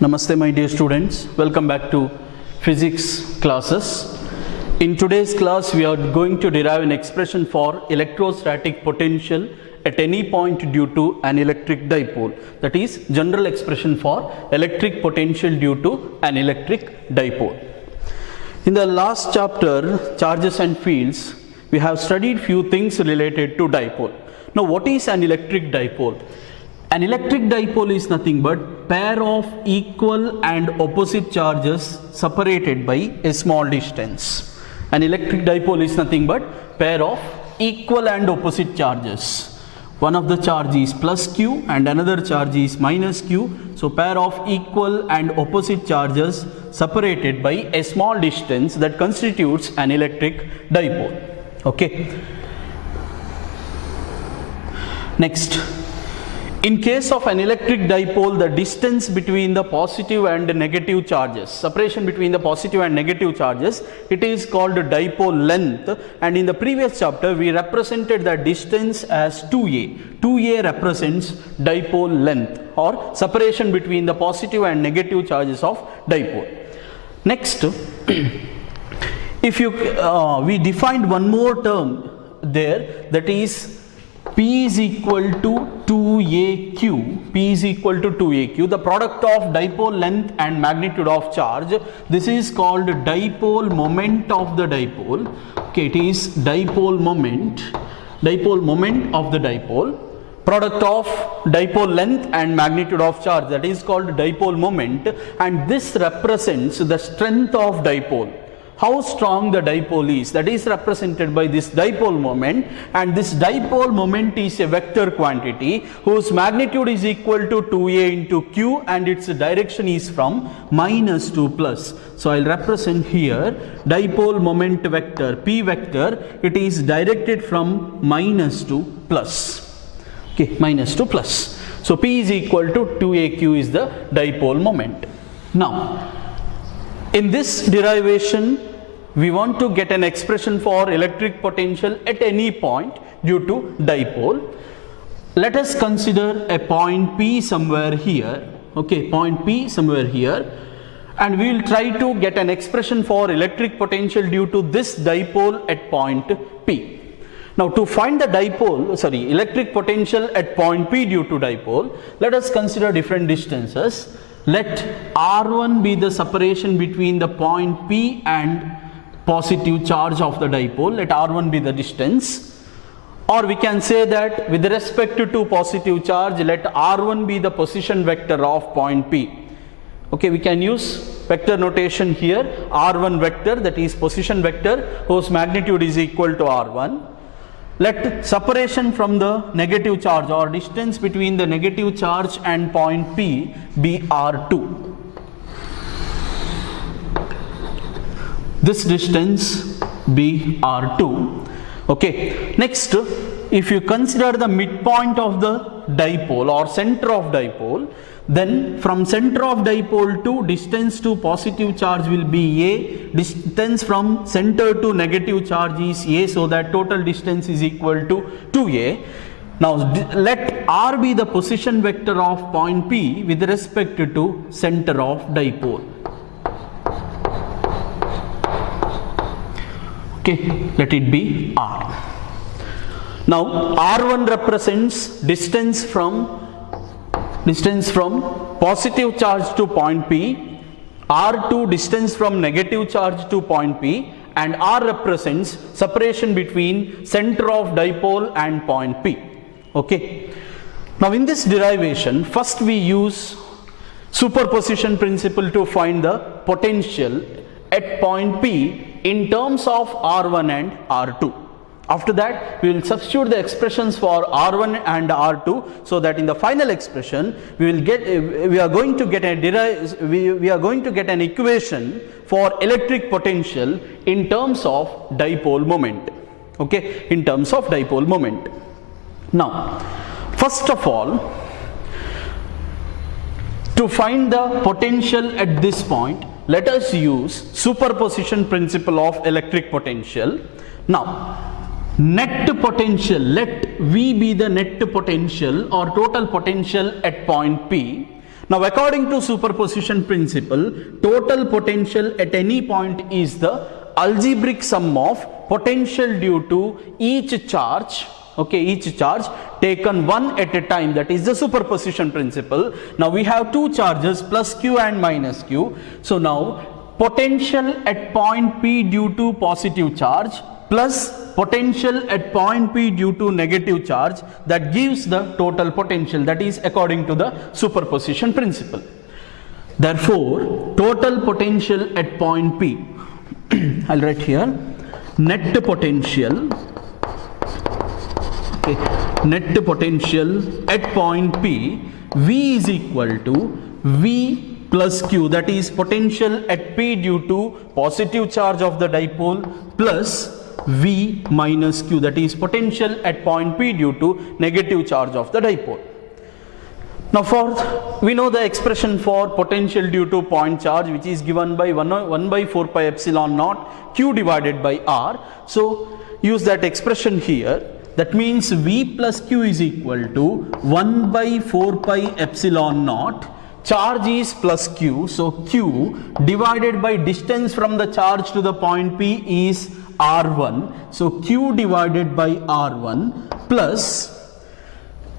Namaste my dear students, welcome back to physics classes. In today's class we are going to derive an expression for electrostatic potential at any point due to an electric dipole, that is general expression for electric potential due to an electric dipole. In the last chapter, charges and fields, we have studied few things related to dipole. Now what is an electric dipole? An electric dipole is nothing but pair of equal and opposite charges separated by a small distance. An electric dipole is nothing but pair of equal and opposite charges. One of the charge is plus q and another charge is minus q. So pair of equal and opposite charges separated by a small distance, that constitutes an electric dipole. Okay. Next. In case of an electric dipole, the distance between the positive and negative charges, separation between the positive and negative charges, it is called dipole length. And in the previous chapter, we represented the distance as 2a. 2a represents dipole length, or separation between the positive and negative charges of dipole. Next, if you we defined one more term there, that is P is equal to 2aq. P is equal to 2aq, the product of dipole length and magnitude of charge. This is called dipole moment of the dipole. Okay, it is dipole moment of the dipole. Product of dipole length and magnitude of charge, that is called dipole moment, and this represents the strength of dipole. How strong the dipole is, that is represented by this dipole moment, and this dipole moment is a vector quantity whose magnitude is equal to 2a into q, and its direction is from minus to plus. So I will represent here dipole moment vector p vector, it is directed from minus to plus. Okay, minus to plus. So p is equal to 2aq is the dipole moment. Now in this derivation, we want to get an expression for electric potential at any point due to dipole. Let us consider a point P somewhere here. Okay, point P somewhere here, and we will try to get an expression for electric potential due to this dipole at point P. Now to find the electric potential at point P due to dipole, let us consider different distances. Let R1 be the separation between the point P and positive charge of the dipole. Let R1 be the distance. Or we can say that with respect to positive charge, let R1 be the position vector of point P. Okay, we can use vector notation here. R1 vector, that is position vector whose magnitude is equal to R1. Let separation from the negative charge or distance between the negative charge and point P be R2. This distance be R2. Okay. Next, if you consider the midpoint of the dipole or center of dipole, then from center of dipole to distance to positive charge will be a, distance from center to negative charge is a, so that total distance is equal to 2a. Now let R be the position vector of point P with respect to center of dipole. Okay, let it be R. Now R1 represents distance from positive charge to point P, R2 distance from negative charge to point P, and R represents separation between center of dipole and point P. Okay. Now in this derivation, first we use superposition principle to find the potential at point P in terms of R1 and R2. After that, we will substitute the expressions for R1 and R2, so that in the final expression we are going to get an equation for electric potential in terms of dipole moment. Okay, in terms of dipole moment. Now, first of all, to find the potential at this point, let us use superposition principle of electric potential. Now, net potential, let V be the net potential or total potential at point P, Now according to superposition principle, total potential at any point is the algebraic sum of potential due to each charge, okay, each charge taken one at a time. That is the superposition principle. Now we have two charges, plus q and minus q. So now potential at point P due to positive charge plus potential at point P due to negative charge, that gives the total potential, that is according to the superposition principle. Therefore total potential at point P, I'll write here net potential, okay, net potential at point P, V is equal to V plus Q, that is potential at P due to positive charge of the dipole, plus V minus Q, that is potential at point P due to negative charge of the dipole. Now we know the expression for potential due to point charge, which is given by 1 by 4 pi epsilon naught Q divided by R. So use that expression here. That means V plus Q is equal to 1 by 4 pi epsilon naught. Charge is plus Q, so Q divided by distance from the charge to the point P is R1. So Q divided by R1 plus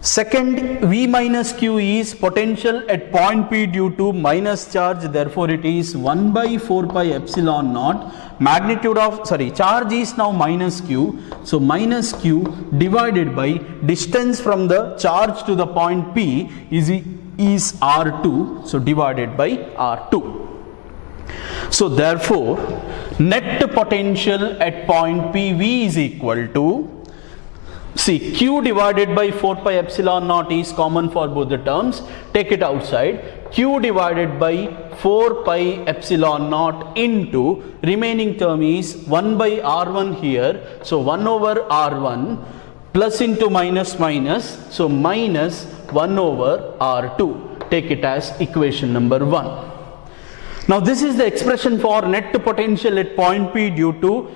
second V minus Q is potential at point P due to minus charge. Therefore it is 1 by 4 pi epsilon naught. Magnitude of, charge is now minus Q. So minus Q divided by distance from the charge to the point P is R2. So divided by R2. So therefore net potential at point PV is equal to, see, Q divided by 4 pi epsilon naught is common for both the terms. Take it outside. Q divided by 4 pi epsilon naught into remaining term is 1 by R1 here. So 1 over R1 plus into minus minus. So minus 1 over R2. Take it as equation number 1. Now this is the expression for net potential at point P due to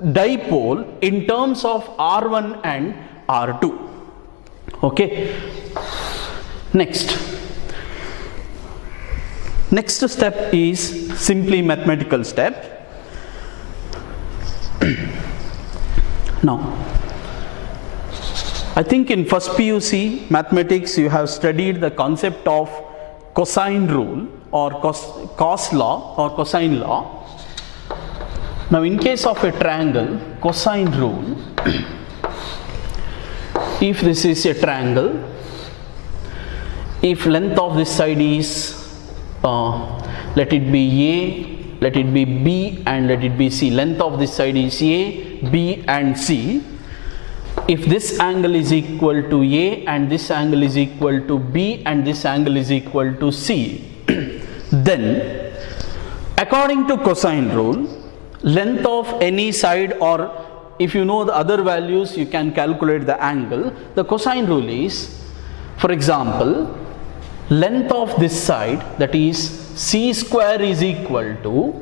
dipole in terms of R1 and R2. Okay. Next step is simply mathematical step. Now I think in first PUC mathematics you have studied the concept of cosine rule or cos law or cosine law. Now in case of a triangle, cosine rule, if this is a triangle, if length of this side is let it be A, let it be B and let it be C. Length of this side is A, B and C. If this angle is equal to A and this angle is equal to B and this angle is equal to C, then according to cosine rule, length of any side, or if you know the other values you can calculate the angle. The cosine rule is, for example, length of this side, that is C square is equal to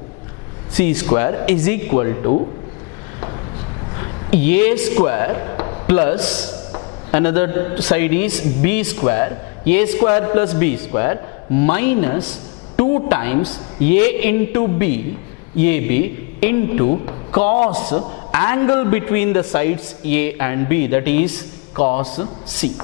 A square plus another side is B square, A square plus B square minus 2 times A into B, AB into cos angle between the sides A and B, that is cos C.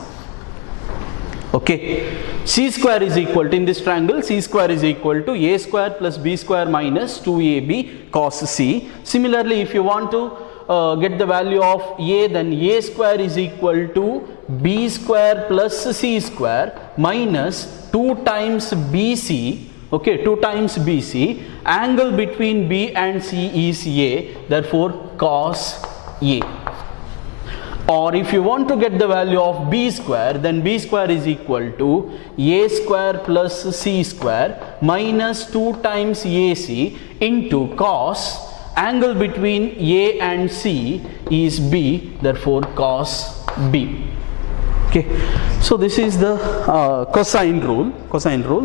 Okay, C square is equal to, in this triangle, C square is equal to A square plus B square minus 2AB cos C. Similarly, if you want to get the value of A, then A square is equal to B square plus C square minus 2 times BC. Okay, 2 times BC. Angle between B and C is A, therefore cos A. Or if you want to get the value of B square, then B square is equal to A square plus C square minus 2 times AC into cos angle between A and C is B, therefore cos B. Okay, so this is the cosine rule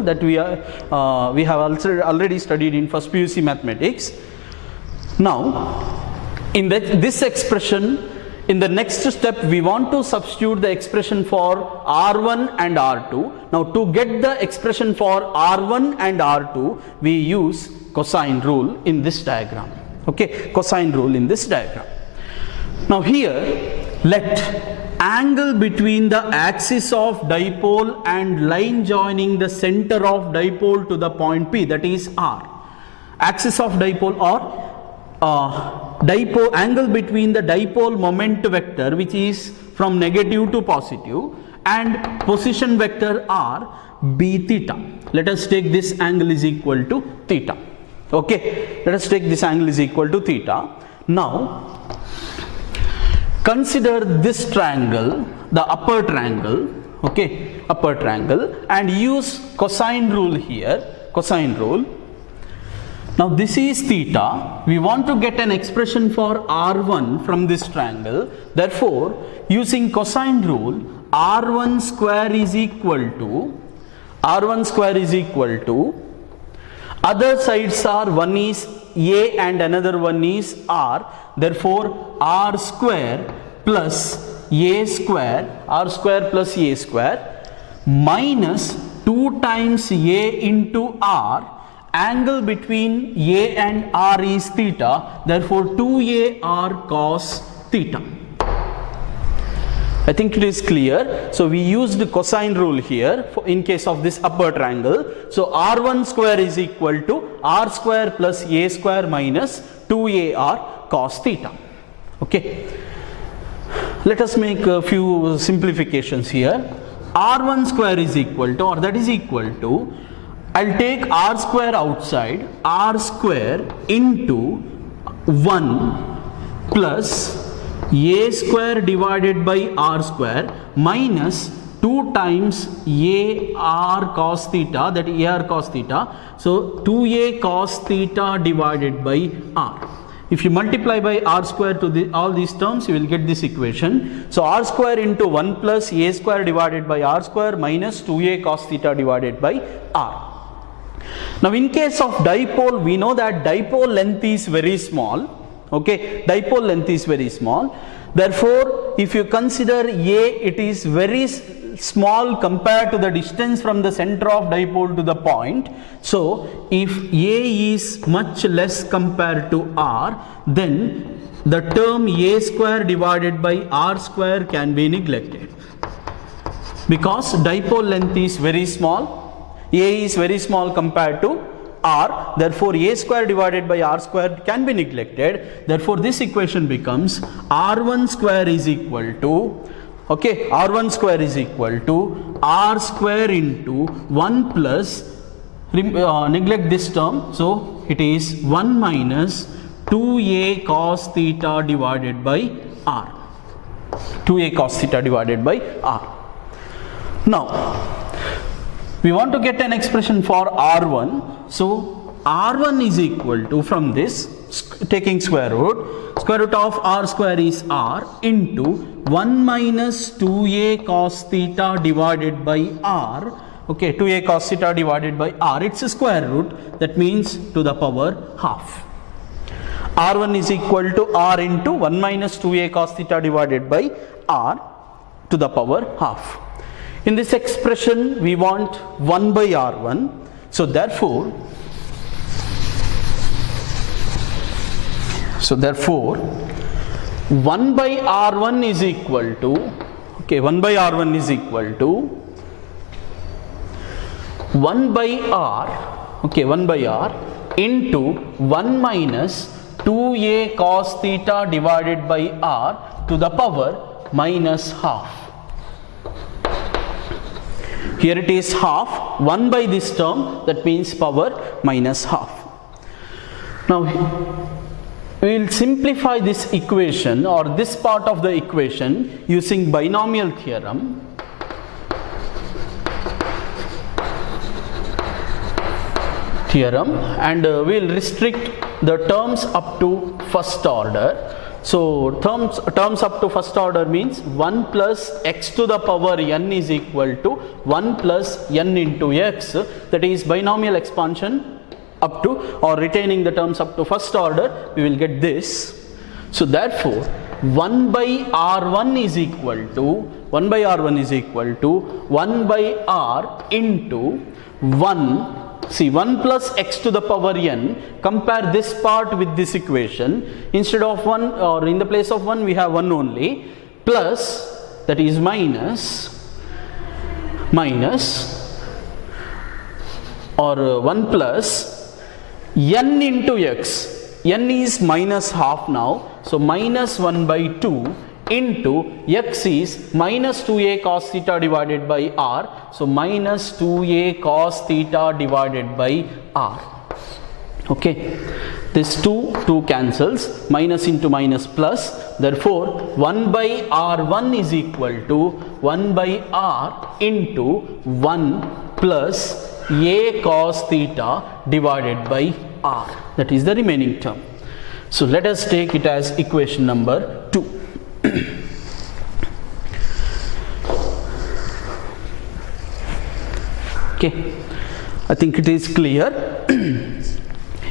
that we have already studied in first PUC mathematics. Now in this expression, In the next step, we want to substitute the expression for R1 and R2. Now, to get the expression for R1 and R2, we use cosine rule in this diagram. Okay, cosine rule in this diagram. Now, here, let angle between the axis of dipole and line joining the center of dipole to the point P, that is R. Axis of dipole or dipole, angle between the dipole moment vector, which is from negative to positive, and position vector R, be theta. Let us take this angle is equal to theta. Okay, let us take this angle is equal to theta. Now, consider this triangle, the upper triangle, okay, upper triangle, and use cosine rule here, cosine rule. Now, this is theta. We want to get an expression for R1 from this triangle. Therefore, using cosine rule, R1 square is equal to, other sides are, one is A and another one is R. Therefore, R square plus A square, R square plus A square, minus 2 times A into R. Angle between A and R is theta, therefore 2AR cos theta. I think it is clear. So, we used the cosine rule here for in case of this upper triangle. So, R1 square is equal to R square plus A square minus 2AR cos theta. Okay. Let us make a few simplifications here. R1 square is equal to, or that is equal to, I'll take R square outside, R square into 1 plus A square divided by R square minus 2 times AR cos theta, that is AR cos theta. So, 2A cos theta divided by R. If you multiply by R square to all these terms, you will get this equation. So, R square into 1 plus A square divided by R square minus 2A cos theta divided by R. Now, in case of dipole, we know that dipole length is very small. Okay, dipole length is very small. Therefore, if you consider A, it is very small compared to the distance from the center of dipole to the point. So, if A is much less compared to R, then the term A square divided by R square can be neglected. Because dipole length is very small, A is very small compared to R, therefore A square divided by R square can be neglected. Therefore, this equation becomes R1 square is equal to, okay, R1 square is equal to R square into 1 plus, neglect this term, so it is 1 minus 2A cos theta divided by R, 2A cos theta divided by R. Now, we want to get an expression for R1. So, R1 is equal to, from this, taking square root of R square is R into 1 minus 2A cos theta divided by R. Okay, 2A cos theta divided by R. It's a square root, that means to the power half. R1 is equal to R into 1 minus 2A cos theta divided by R to the power half. In this expression, we want 1 by R1. So, therefore, 1 by R1 is equal to, okay, 1 by R1 is equal to 1 by R, okay, 1 by R into 1 minus 2A cos theta divided by R to the power minus half. Here it is half, 1 by this term, that means power minus half. Now, we will simplify this equation or this part of the equation using binomial theorem. And we will restrict the terms up to first order. So, terms up to first order means 1 plus x to the power n is equal to 1 plus n into x, that is binomial expansion up to or retaining the terms up to first order, we will get this. So, therefore, 1 by r1 is equal to 1 by r1 is equal to 1 by r into 1. See, 1 plus x to the power n, compare this part with this equation. Instead of 1, or in the place of 1 we have 1 only, plus, that is minus or 1 plus n into x. N is minus half now, so minus 1 by 2 into x is minus 2a cos theta divided by r, so minus 2a cos theta divided by r. Okay, this 2 cancels, minus into minus plus, therefore 1 by r1 is equal to 1 by r into 1 plus a cos theta divided by r, that is the remaining term. So let us take it as equation number 2. Okay, I think it is clear.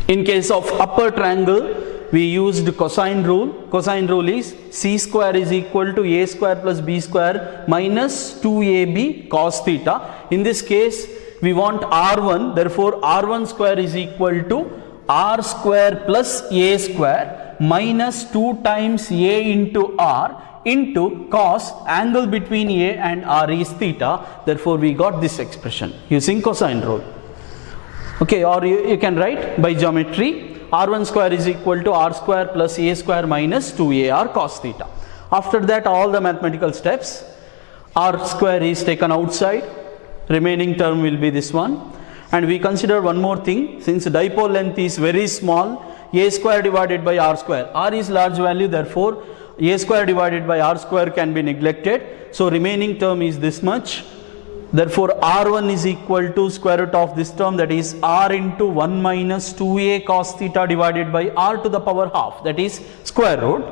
In case of upper triangle, we used cosine rule. Cosine rule is c square is equal to a square plus b square minus 2ab cos theta. In this case, we want r1, therefore r1 square is equal to r square plus a square minus 2 times a into r into cos angle between a and r is theta. Therefore we got this expression using cosine rule. Okay, or you can write by geometry, r1 square is equal to r square plus a square minus 2ar cos theta. After that, all the mathematical steps, r square is taken outside, remaining term will be this one. And we consider one more thing, since dipole length is very small, a square divided by r square. R is large value, therefore a square divided by r square can be neglected. So remaining term is this much. Therefore r1 is equal to square root of this term, that is r into 1 minus 2a cos theta divided by r to the power half, that is square root.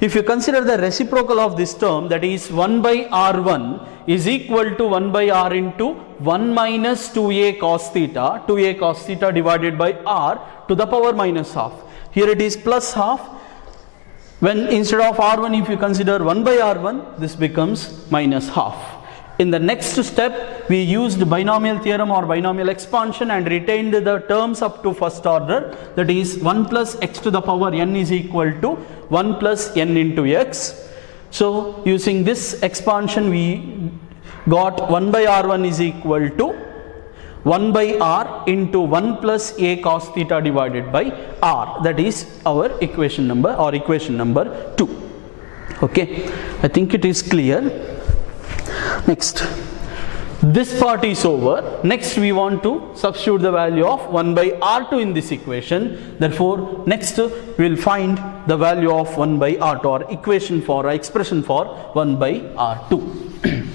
If you consider the reciprocal of this term, that is 1 by r1 is equal to 1 by r into 1 minus 2a cos theta divided by r to the power minus half. Here it is plus half. When instead of r1, if you consider 1 by r1, this becomes minus half. In the next step, we used binomial theorem or binomial expansion and retained the terms up to first order, that is 1 plus x to the power n is equal to 1 plus n into x. So using this expansion, we got 1 by r1 is equal to 1 by r into 1 plus a cos theta divided by r. That is our equation number 2. Okay, I think it is clear. Next, this part is over. Next we want to substitute the value of 1 by r2 in this equation. Therefore next we will find the value of 1 by r2, or expression for 1 by r2.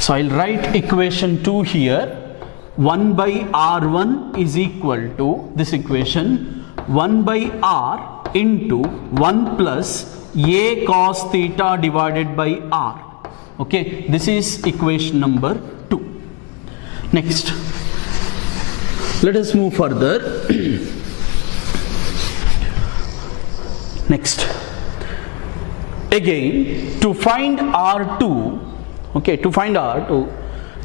So I will write equation 2 here. 1 by r1 is equal to this equation 1 by r into 1 plus a cos theta divided by r. Okay, this is equation number 2. Next, let us move further. Next, again, to find r2, okay, to find r2,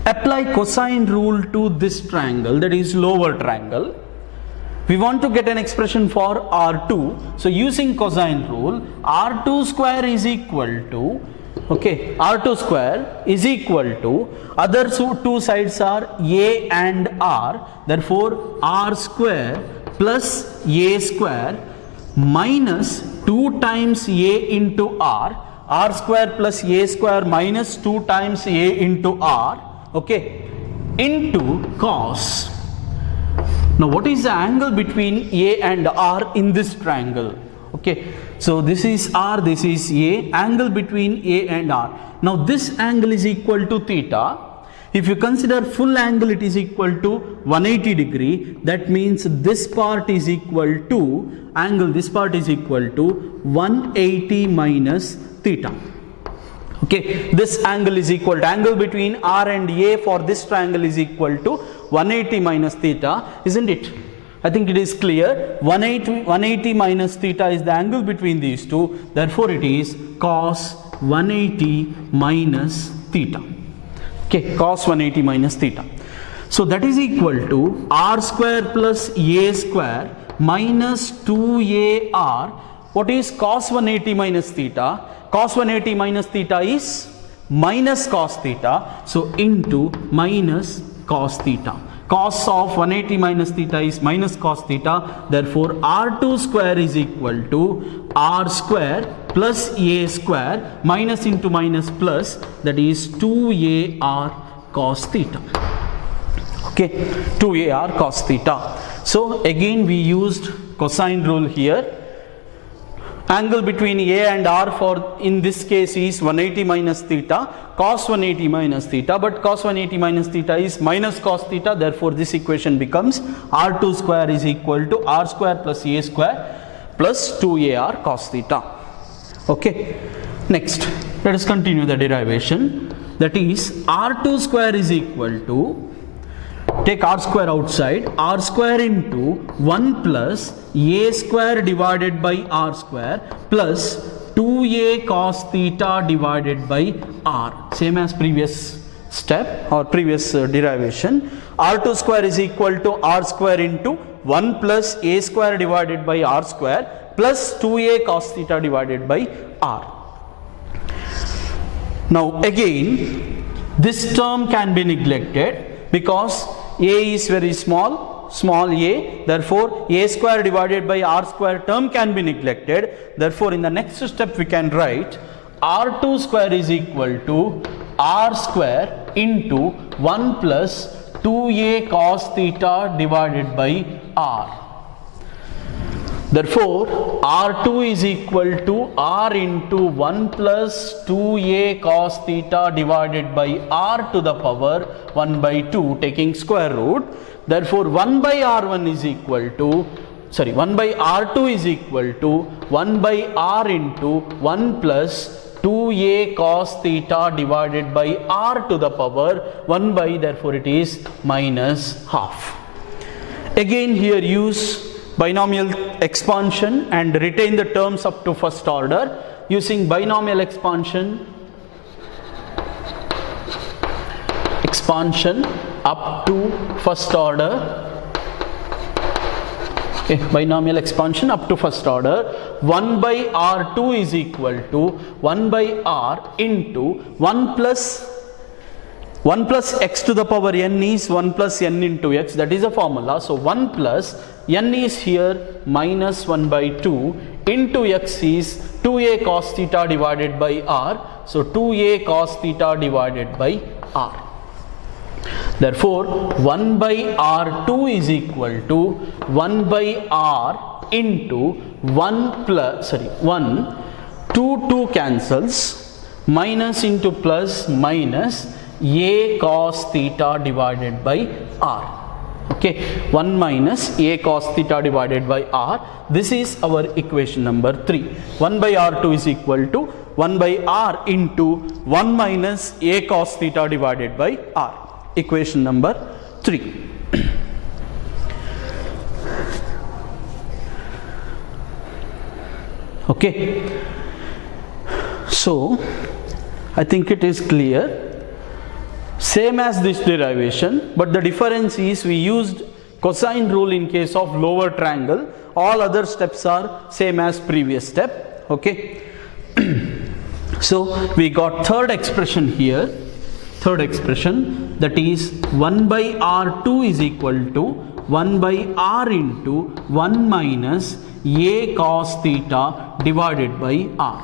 apply cosine rule to this triangle, that is lower triangle. We want to get an expression for r2. So using cosine rule, r2 square is equal to, okay, r2 square is equal to, other two sides are a and r, therefore r square plus a square minus 2 times a into r square plus a square minus 2 times a into r, okay, into cos. Now what is the angle between a and r in this triangle? Okay, so this is r, this is a, angle between a and r. Now this angle is equal to theta. If you consider full angle, it is equal to 180 degree. That means this part is equal to angle, this part is equal to 180 minus theta. Okay, this angle is equal to, angle between r and a for this triangle is equal to 180 minus theta, isn't it? I think it is clear. 180 minus theta is the angle between these two. Therefore, it is cos 180 minus theta. Okay, cos 180 minus theta. So that is equal to r square plus a square minus 2ar. What is cos 180 minus theta? Cos 180 minus theta is minus cos theta. So into minus cos theta. Cos of 180 minus theta is minus cos theta. Therefore, r2 square is equal to r square plus a square minus into minus plus, that is 2ar cos theta. Okay, 2ar cos theta. So again we used cosine rule here. Angle between a and r for in this case is 180 minus theta, cos 180 minus theta, but cos 180 minus theta is minus cos theta. Therefore, this equation becomes r2 square is equal to r square plus a square plus 2ar cos theta. Okay, next let us continue the derivation. That is r2 square is equal to, take r square outside, r square into 1 plus a square divided by r square plus 2a cos theta divided by r. Same as previous step or previous derivation. r2 square is equal to r square into 1 plus a square divided by r square plus 2a cos theta divided by r. Now again, this term can be neglected because a is very small, small a, therefore a square divided by r square term can be neglected. Therefore, in the next step we can write r2 square is equal to r square into 1 plus 2a cos theta divided by r. Therefore, r2 is equal to r into 1 plus 2a cos theta divided by r to the power 1 by 2, taking square root. Therefore, 1 by r1 is equal to, 1 by r2 is equal to 1 by r into 1 plus 2a cos theta divided by r to the power 1 by, therefore it is minus half. Again here use binomial expansion and retain the terms up to first order. Using binomial expansion up to first order. Okay, binomial expansion up to first order. 1 by r2 is equal to 1 by r into 1 plus x to the power n is 1 plus n into x, that is a formula. So 1 plus n is here minus 1 by 2 into x is 2a cos theta divided by r. So 2a cos theta divided by r. Therefore, 1 by r2 is equal to 1 by r into 1 plus, 2 cancels, minus into plus minus a cos theta divided by r. Okay, 1 minus a cos theta divided by r. This is our equation number 3. 1 by r2 is equal to 1 by r into 1 minus a cos theta divided by r. Equation number 3. Okay, so I think it is clear. Same as this derivation, but the difference is we used cosine rule in case of lower triangle. All other steps are same as previous step. Okay. So we got third expression here. Third expression, that is 1 by r2 is equal to 1 by r into 1 minus a cos theta divided by r.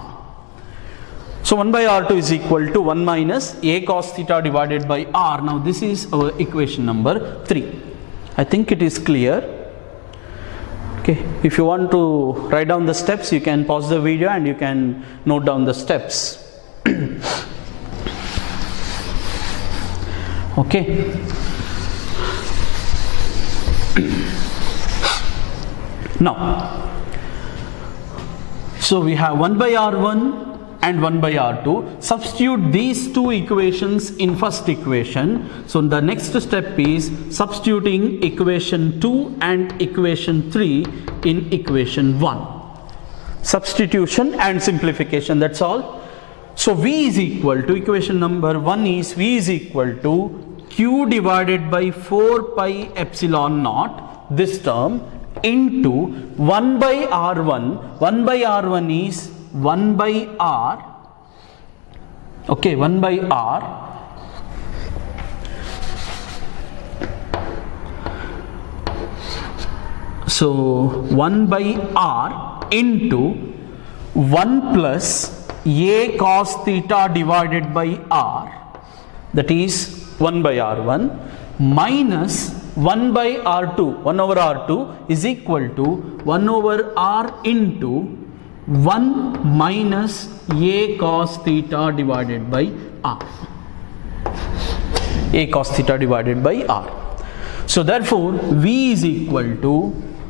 So 1 by r2 is equal to 1 minus a cos theta divided by r. Now this is our equation number 3. I think it is clear. Okay, if you want to write down the steps, you can pause the video and you can note down the steps. Okay. Now, so we have 1 by r1 and 1 by R2. Substitute these two equations in first equation. So the next step is substituting equation 2 and equation 3 in equation 1. Substitution and simplification, that's all. So V is equal to, equation number 1 is V is equal to Q divided by 4 pi epsilon naught, this term, into 1 by R1. 1 by R1 is 1 by R, okay, 1 by R, so 1 by R into 1 plus A cos theta divided by R, that is 1 by R1, minus 1 by R2, 1 over R2 is equal to 1 over R into 1 minus A cos theta divided by R. A cos theta divided by R. So therefore V is equal to,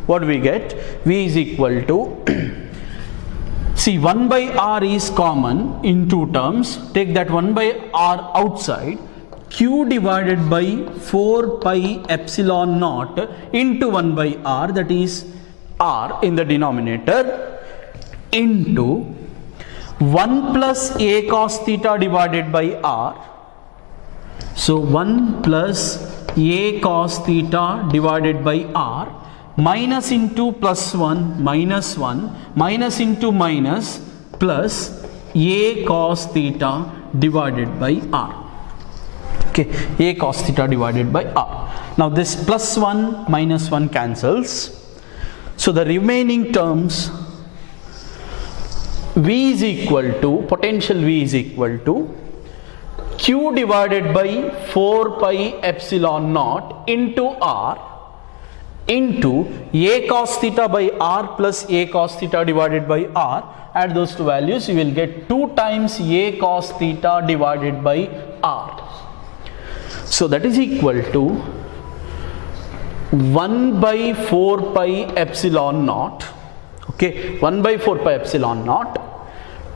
what do we get? V is equal to see, 1 by R is common in two terms. Take that 1 by R outside. Q divided by 4 pi epsilon naught into 1 by R, that is R in the denominator, into 1 plus A cos theta divided by R. So 1 plus A cos theta divided by R, minus into plus 1, minus into minus, plus A cos theta divided by R. Okay, A cos theta divided by R. Now this plus 1 minus 1 cancels. So the remaining terms, V is equal to, potential V is equal to Q divided by 4 pi epsilon naught into R into A cos theta by R plus A cos theta divided by R. Add those two values, you will get 2 times A cos theta divided by R. So that is equal to 1 by 4 pi epsilon naught, okay, 1 by 4 pi epsilon naught,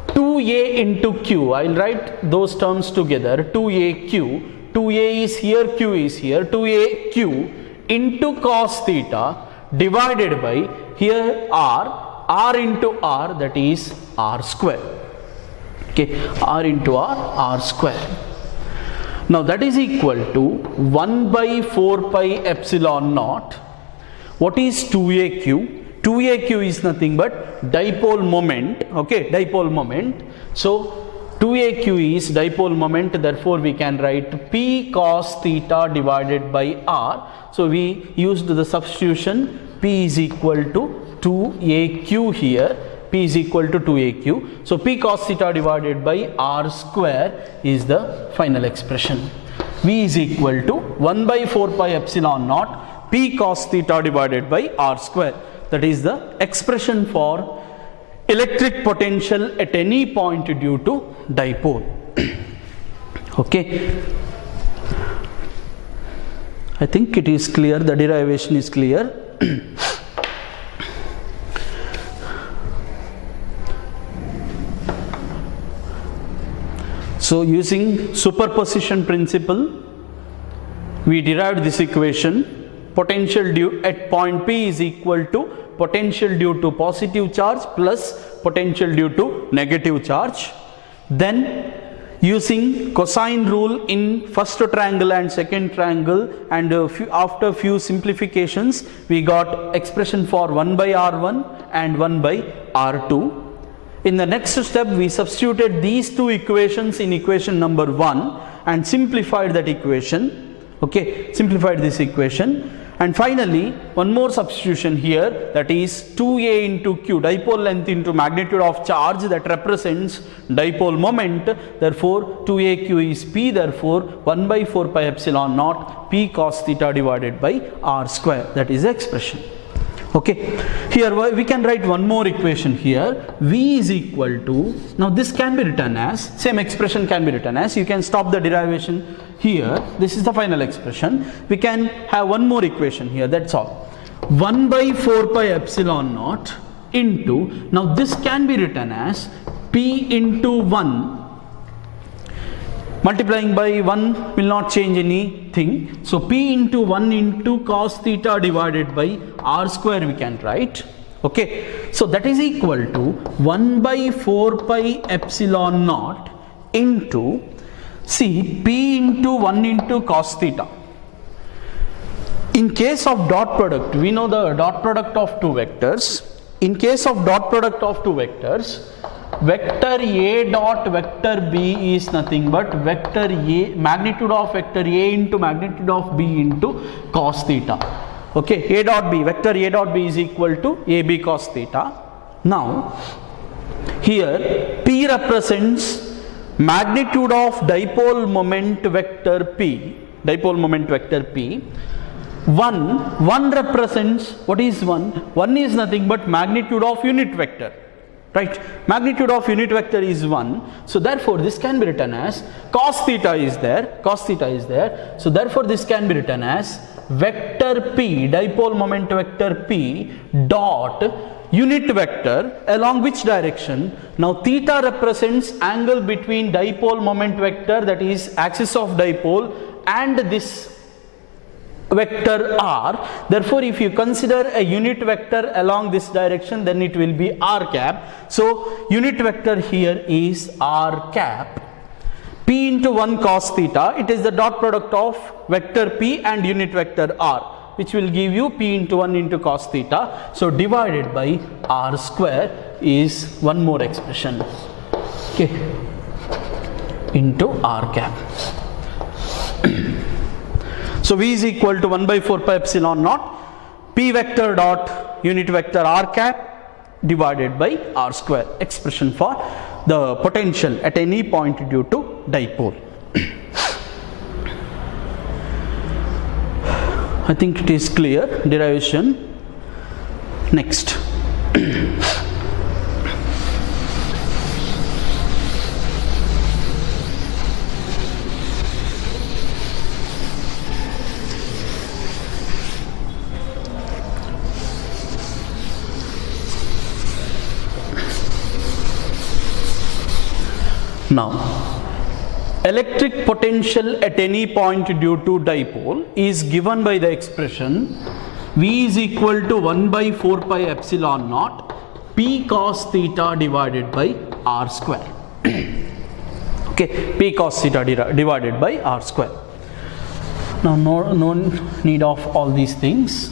2A into Q, I will write those terms together, 2AQ, 2A is here, Q is here, 2AQ into cos theta divided by, here R into R, that is R square, okay, R into R square. Now that is equal to 1 by 4 pi epsilon naught. What is 2AQ? 2AQ is nothing but dipole moment, okay, dipole moment. So 2AQ is dipole moment, therefore we can write P cos theta divided by R. So we used the substitution, P is equal to 2AQ here, P is equal to 2AQ. So P cos theta divided by R square is the final expression. V is equal to 1 by 4 pi epsilon naught P cos theta divided by R square. That is the expression for electric potential at any point due to dipole. Okay. I think it is clear, the derivation is clear. So using superposition principle, we derived this equation. Potential due at point P is equal to potential due to positive charge plus potential due to negative charge. Then using cosine rule in first triangle and second triangle, and after few simplifications we got expression for 1 by R1 and 1 by R2. In the next step we substituted these two equations in equation number 1 and simplified that equation, okay, simplified this equation. And finally one more substitution here, that is 2A into Q, dipole length into magnitude of charge, that represents dipole moment. Therefore 2AQ is P, therefore 1 by 4 pi epsilon naught P cos theta divided by R square, that is the expression. Okay, here we can write one more equation here. V is equal to, now this can be written as, same expression can be written as, you can stop the derivation here, this is the final expression. We can have one more equation here, that's all. 1 by 4 pi epsilon naught into, now this can be written as P into 1 multiplying by 1 will not change anything. So P into 1 into cos theta divided by r square we can write. Okay, so that is equal to 1 by 4 pi epsilon naught into, see, P into 1 into cos theta. In case of dot product, we know the dot product of two vectors. In case of dot product of two vectors, vector A dot vector B is nothing but vector A, magnitude of vector A into magnitude of B into cos theta. Okay, A dot B, vector A dot B is equal to AB cos theta. Now, here P represents magnitude of dipole moment vector P, dipole moment vector P. 1 represents, what is 1? 1 is nothing but magnitude of unit vector. Right, magnitude of unit vector is 1, so therefore this can be written as cos theta is there, so therefore this can be written as vector P, dipole moment vector P dot unit vector along which direction? Now theta represents angle between dipole moment vector, that is axis of dipole, and this vector r. Therefore if you consider a unit vector along this direction, then it will be r cap. So unit vector here is r cap. P into 1 cos theta, it is the dot product of vector P and unit vector r, which will give you P into 1 into cos theta. So divided by r square is one more expression, okay, into r cap. So V is equal to 1 by 4 pi epsilon naught P vector dot unit vector r cap divided by r square, expression for the potential at any point due to dipole. I think it is clear. Derivation next. Now, electric potential at any point due to dipole is given by the expression V is equal to 1 by 4 pi epsilon naught P cos theta divided by r square. Okay, P cos theta divided by r square. Now, no need of all these things.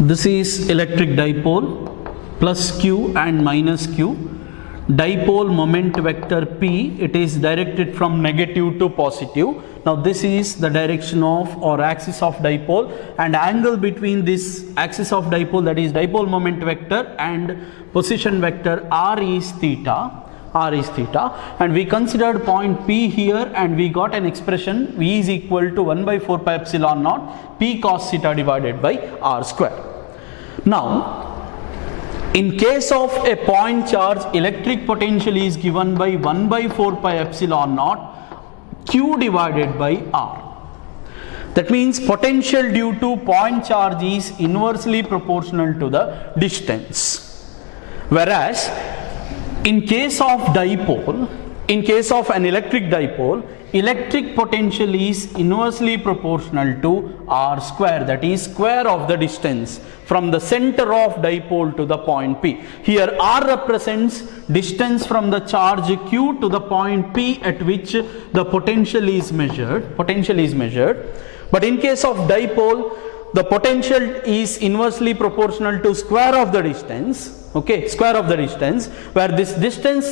This is electric dipole, plus q and minus q. Dipole moment vector P, it is directed from negative to positive. Now this is the direction of or axis of dipole, and angle between this axis of dipole, that is dipole moment vector, and position vector r is theta. And we considered point P here, and we got an expression V is equal to 1 by 4 pi epsilon naught P cos theta divided by r square. Now, in case of a point charge, electric potential is given by 1 by 4 pi epsilon naught Q divided by R. That means potential due to point charge is inversely proportional to the distance. Whereas, in case of dipole, in case of an electric dipole, electric potential is inversely proportional to r square, that is square of the distance from the center of dipole to the point P. Here r represents distance from the charge q to the point P at which the potential is measured. But in case of dipole, the potential is inversely proportional to square of the distance, okay, square of the distance, where this distance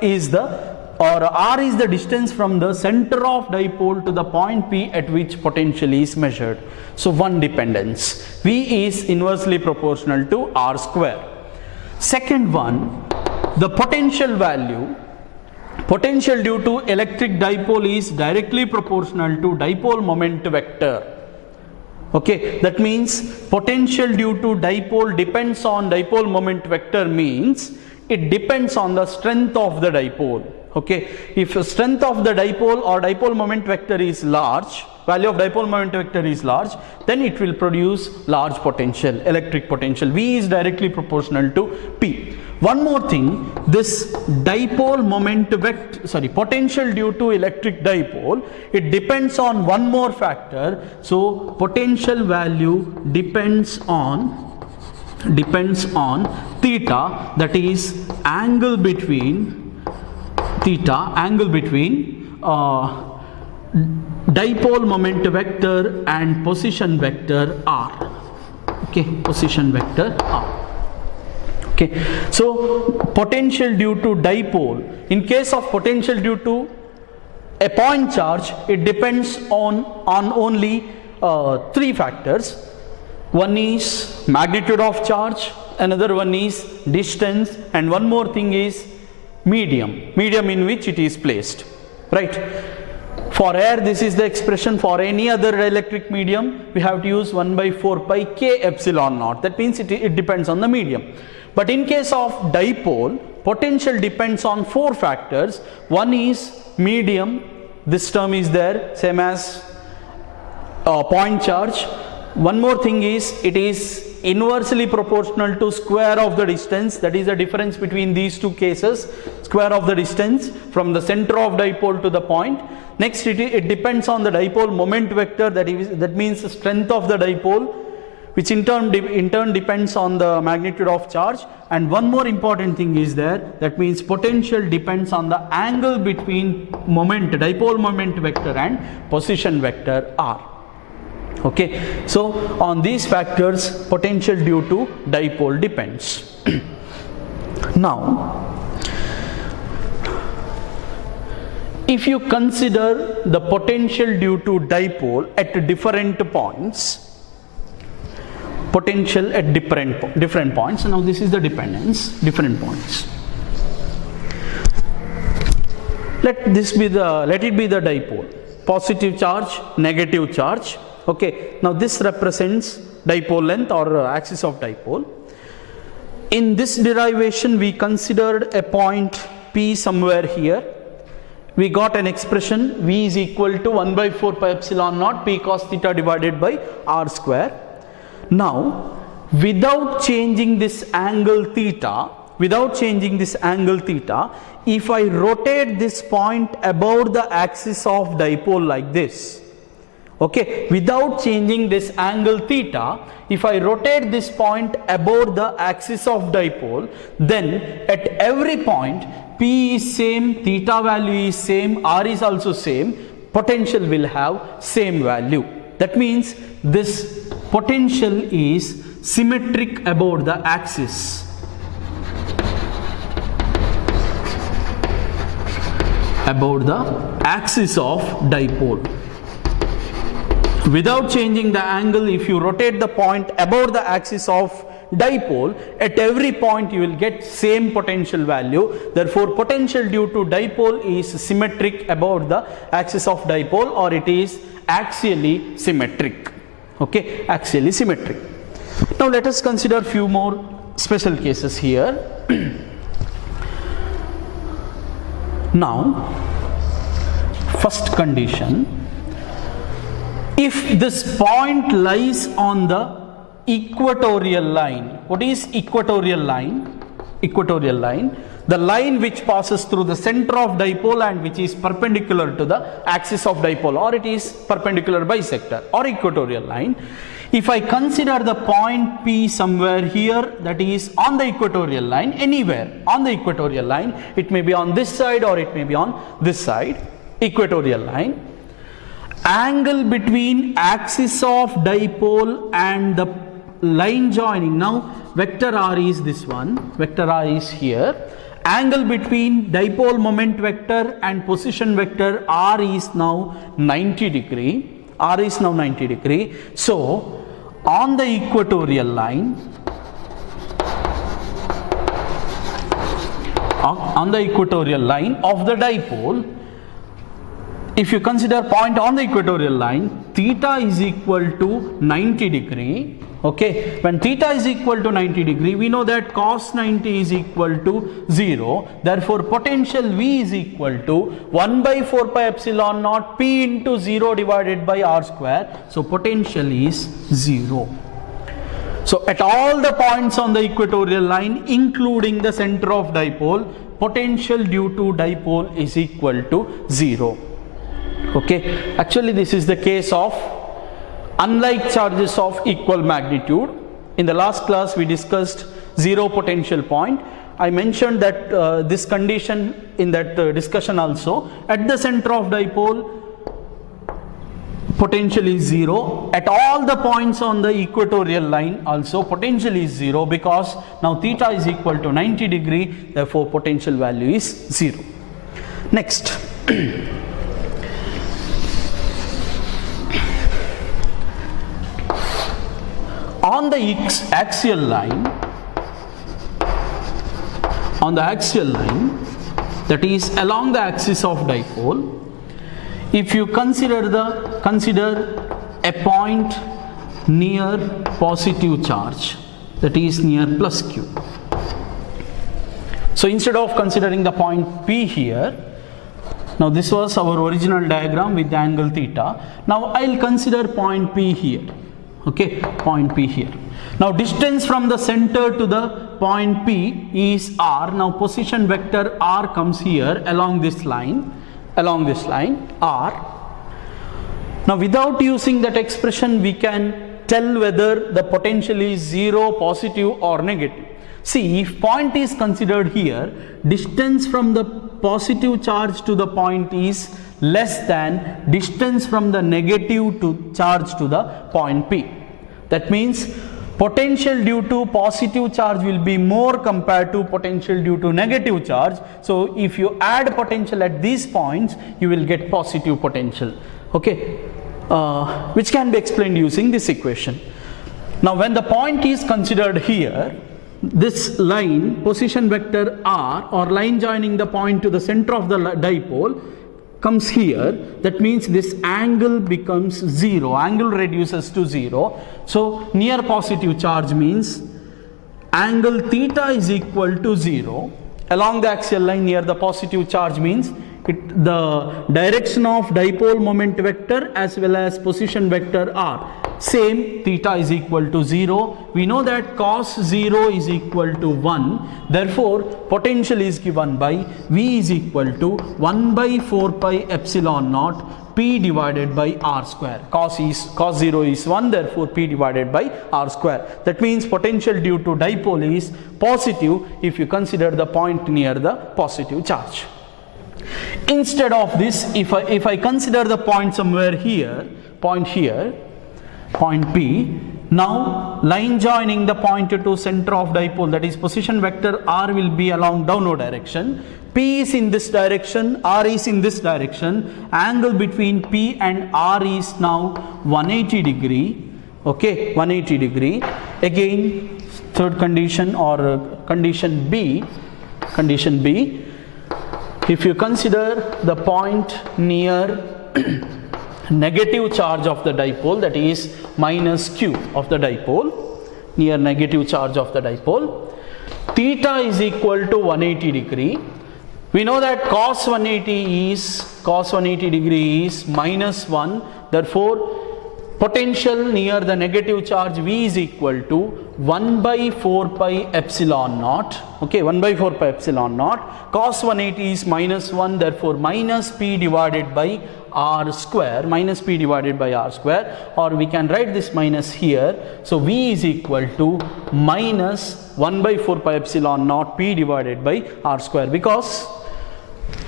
is the r is the distance from the center of dipole to the point P at which potential is measured. So one dependence, V is inversely proportional to r square. Second one, the potential value, potential due to electric dipole is directly proportional to dipole moment vector. Okay, that means potential due to dipole depends on dipole moment vector, means it depends on the strength of the dipole. Okay, if the strength of the dipole or dipole moment vector is large, value of dipole moment vector is large, then it will produce large potential, electric potential. V is directly proportional to P. One more thing, this dipole moment vector, potential due to electric dipole, it depends on one more factor. So potential value depends on theta, that is angle between dipole moment vector and position vector r. Okay, position vector r. Okay, so potential due to dipole, in case of potential due to a point charge, it depends on only three factors. One is magnitude of charge, another one is distance, and one more thing is medium in which it is placed, right? For air, this is the expression. For any other electric medium, we have to use 1 by 4 pi k epsilon naught. That means it depends on the medium. But in case of dipole, potential depends on four factors. One is medium, this term is there, same as point charge. One more thing is it is inversely proportional to square of the distance, that is the difference between these two cases, square of the distance from the center of dipole to the point. Next, it depends on the dipole moment vector, that means the strength of the dipole, which in turn depends on the magnitude of charge. And one more important thing is there, that means potential depends on the angle between dipole moment vector and position vector r. Okay, so on these factors potential due to dipole depends. Now, if you consider the potential due to dipole at different points, potential at different points. Now this is the dependence, different points. Let it be the dipole, positive charge, negative charge. Okay, now this represents dipole length or axis of dipole. In this derivation, we considered a point P somewhere here. We got an expression V is equal to 1 by 4 pi epsilon naught P cos theta divided by R square. Now, without changing this angle theta, if I rotate this point about the axis of dipole like this, okay, without changing this angle theta, if I rotate this point about the axis of dipole, then at every point P is same, theta value is same, R is also same, potential will have same value. That means this potential is symmetric about the axis. About the axis of dipole. Without changing the angle, if you rotate the point about the axis of dipole, at every point you will get same potential value. Therefore, potential due to dipole is symmetric about the axis of dipole, or it is axially symmetric. Okay, axially symmetric. Now let us consider few more special cases here. Now, first condition, if this point lies on the equatorial line. What is equatorial line? Equatorial line, the line which passes through the center of dipole and which is perpendicular to the axis of dipole, or it is perpendicular bisector or equatorial line. If I consider the point P somewhere here, that is on the equatorial line, anywhere on the equatorial line, it may be on this side or it may be on this side, equatorial line. Angle between axis of dipole and the line joining, now vector r is this one, vector r is here. Angle between dipole moment vector and position vector r is now 90 degree. R is now 90 degree. So on the equatorial line, of the dipole, if you consider point on the equatorial line, theta is equal to 90 degree. Okay, when theta is equal to 90 degree, we know that cos 90 is equal to 0. Therefore, potential V is equal to 1 by 4 pi epsilon naught P into 0 divided by R square. So, potential is 0. So, at all the points on the equatorial line, including the center of dipole, potential due to dipole is equal to 0. Okay, actually this is the case of unlike charges of equal magnitude. In the last class we discussed zero potential point. I mentioned that this condition in that discussion also. At the center of dipole, potential is 0. At all the points on the equatorial line also potential is 0, because now theta is equal to 90 degree, therefore potential value is 0. Next. On the axial line, that is along the axis of dipole, if you consider a point near positive charge, that is near plus q. So instead of considering the point P here, now this was our original diagram with the angle theta. Now I will consider point P here. Okay, point P here. Now distance from the center to the point P is R. Now position vector R comes here along this line R. Now without using that expression, we can tell whether the potential is 0, positive or negative. See, if point is considered here, distance from the positive charge to the point is less than distance from the negative charge to the point P. That means potential due to positive charge will be more compared to potential due to negative charge. So if you add potential at these points, you will get positive potential. Okay, which can be explained using this equation. Now when the point is considered here, this line, position vector R, or line joining the point to the center of the dipole, comes here. That means this angle becomes 0, angle reduces to 0. So near positive charge means angle theta is equal to 0. Along the axial line near the positive charge means the direction of dipole moment vector as well as position vector R, same, theta is equal to 0. We know that cos 0 is equal to 1. Therefore, potential is given by V is equal to 1 by 4 pi epsilon naught P divided by R square. Cos 0 is 1, therefore P divided by R square. That means potential due to dipole is positive if you consider the point near the positive charge. Instead of this, if I consider the point somewhere here, point P, now line joining the point to center of dipole, that is position vector R, will be along downward direction. P is in this direction, R is in this direction. Angle between P and R is now 180 degree. Okay, 180 degree. Again, third condition, or condition B. If you consider the point near negative charge of the dipole, that is minus q of the dipole, near negative charge of the dipole, theta is equal to 180 degree. We know that cos 180 degree is minus 1. Therefore, potential near the negative charge V is equal to 1 by 4 pi epsilon naught. Okay, 1 by 4 pi epsilon naught. Cos 180 is minus 1, therefore minus P divided by R square, or we can write this minus here. So V is equal to minus 1 by 4 pi epsilon naught P divided by R square, because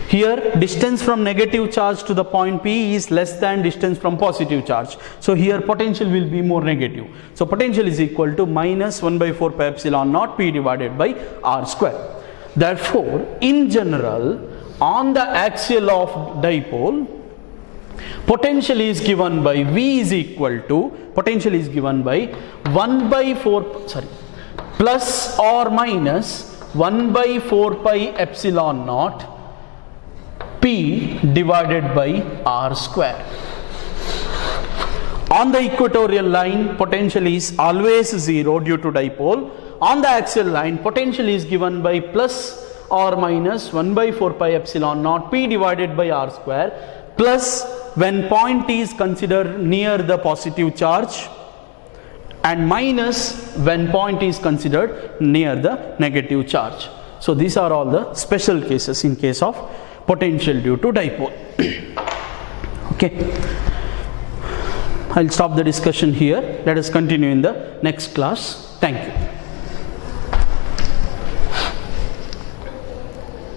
here distance from negative charge to the point P is less than distance from positive charge. So here potential will be more negative. So potential is equal to minus 1 by 4 pi epsilon naught P divided by R square. Therefore, in general, on the axial of dipole, potential is given by V is equal to, potential is given by 1 by 4, plus or minus 1 by 4 pi epsilon naught P divided by R square. On the equatorial line, potential is always 0 due to dipole. On the axial line, potential is given by plus or minus 1 by 4 pi epsilon naught P divided by R square, plus when point is considered near the positive charge, and minus when point is considered near the negative charge. So these are all the special cases in case of potential due to dipole. Okay, I'll stop the discussion here. Let us continue in the next class. Thank you.